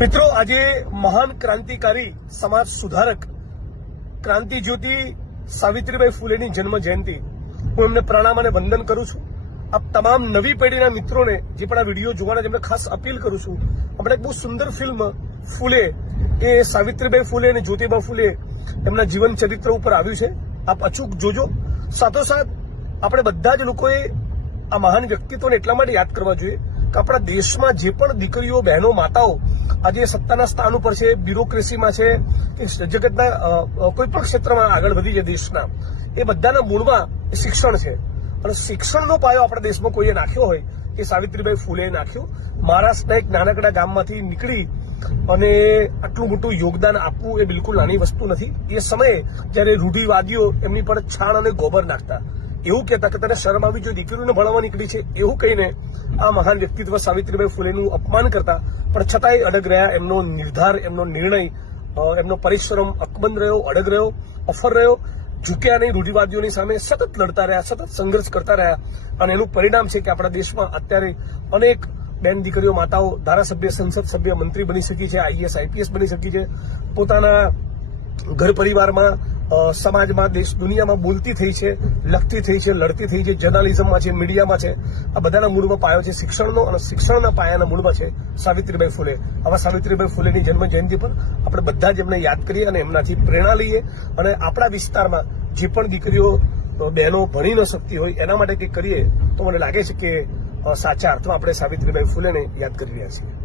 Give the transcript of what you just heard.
મિત્રો, આજે મહાન ક્રાંતિકારી સમાજ સુધારક ક્રાંતિ જ્યોતિ સાવિત્રીબાઈ ફૂલેની જન્મ જયંતિ, હું એમને પ્રણામ અને વંદન કરું છું. આપ તમામ નવી પેઢીના મિત્રોને જે પણ આ વિડીયો જોવાના એમને ખાસ અપીલ કરું છું. આપણે એક બહુ સુંદર ફિલ્મ ફૂલે, એ સાવિત્રીબાઈ ફૂલે અને જ્યોતિબા ફૂલે એમના જીવન ચરિત્ર ઉપર આવ્યું છે. આપ અચૂક જોજો. સાથોસાથ આપણે બધા જ લોકોએ આ મહાન વ્યક્તિત્વને એટલા માટે યાદ કરવા જોઈએ કે આપણા દેશમાં જે પણ દીકરીઓ, બહેનો, માતાઓ આજે સત્તાના સ્થાન ઉપર છે, બ્યુરોક્રેસીમાં છે કે જગતના કોઈ પણ ક્ષેત્રમાં આગળ વધી છે દેશના, એ બધાના મૂળમાં શિક્ષણ છે. અને શિક્ષણનો પાયો આપણા દેશમાં કોઈએ નાખ્યો હોય કે સાવિત્રીબાઈ ફૂલેએ નાખ્યો. મહારાષ્ટ્રના એક નાનકડા ગામમાંથી નીકળી અને આટલું મોટું યોગદાન આપવું એ બિલકુલ નાની વસ્તુ નથી. એ સમયે જ્યારે રૂઢિવાદીઓ એમની પર છાણ અને ગોબર નાખતા, એવું કહેતા કે તને શરમ આવી જોઈએ, દીકરીઓને ભણાવવા નીકળી છે, એવું કહીને આ મહાન વ્યક્તિત્વ સાવિત્રીબાઈ ફૂલેનું અપમાન કરતા, પણ છતાંય અડગ રહ્યા. એમનો નિર્ધાર, એમનો નિર્ણય, એમનો પરિશ્રમ અકબંધ રહ્યો, અડગ રહ્યો, અફર રહ્યો. ઝૂક્યા નહીં, રૂઢિવાદીઓની સામે સતત લડતા રહ્યા, સતત સંઘર્ષ કરતા રહ્યા. અને એનું પરિણામ છે કે આપણા દેશમાં અત્યારે અનેક બેન દીકરીઓ, માતાઓ ધારાસભ્ય, સંસદ સભ્ય, મંત્રી બની શકી છે, આઈએએસ, આઈપીએસ બની શકી છે. પોતાના ઘર પરિવારમાં, સમાજમાં, દેશ દુનિયામાં બોલતી થઈ છે, લખતી થઈ છે, લડતી થઈ છે, જર્નાલિઝમમાં છે, મીડિયામાં છે. આ બધાના મૂળમાં પાયો છે શિક્ષણનો, અને શિક્ષણના પાયાના મૂળમાં છે સાવિત્રીબાઈ ફૂલે. આવા સાવિત્રીબાઈ ફૂલેની જન્મ જયંતિ પર આપણે બધા જ એમને યાદ કરીએ અને એમનાથી પ્રેરણા લઈએ. અને આપણા વિસ્તારમાં જે પણ દીકરીઓ, બહેનો ભણી ન શકતી હોય એના માટે કંઈક કરીએ તો મને લાગે છે કે સાચા અર્થમાં આપણે સાવિત્રીબાઈ ફૂલેને યાદ કરી રહ્યા છીએ.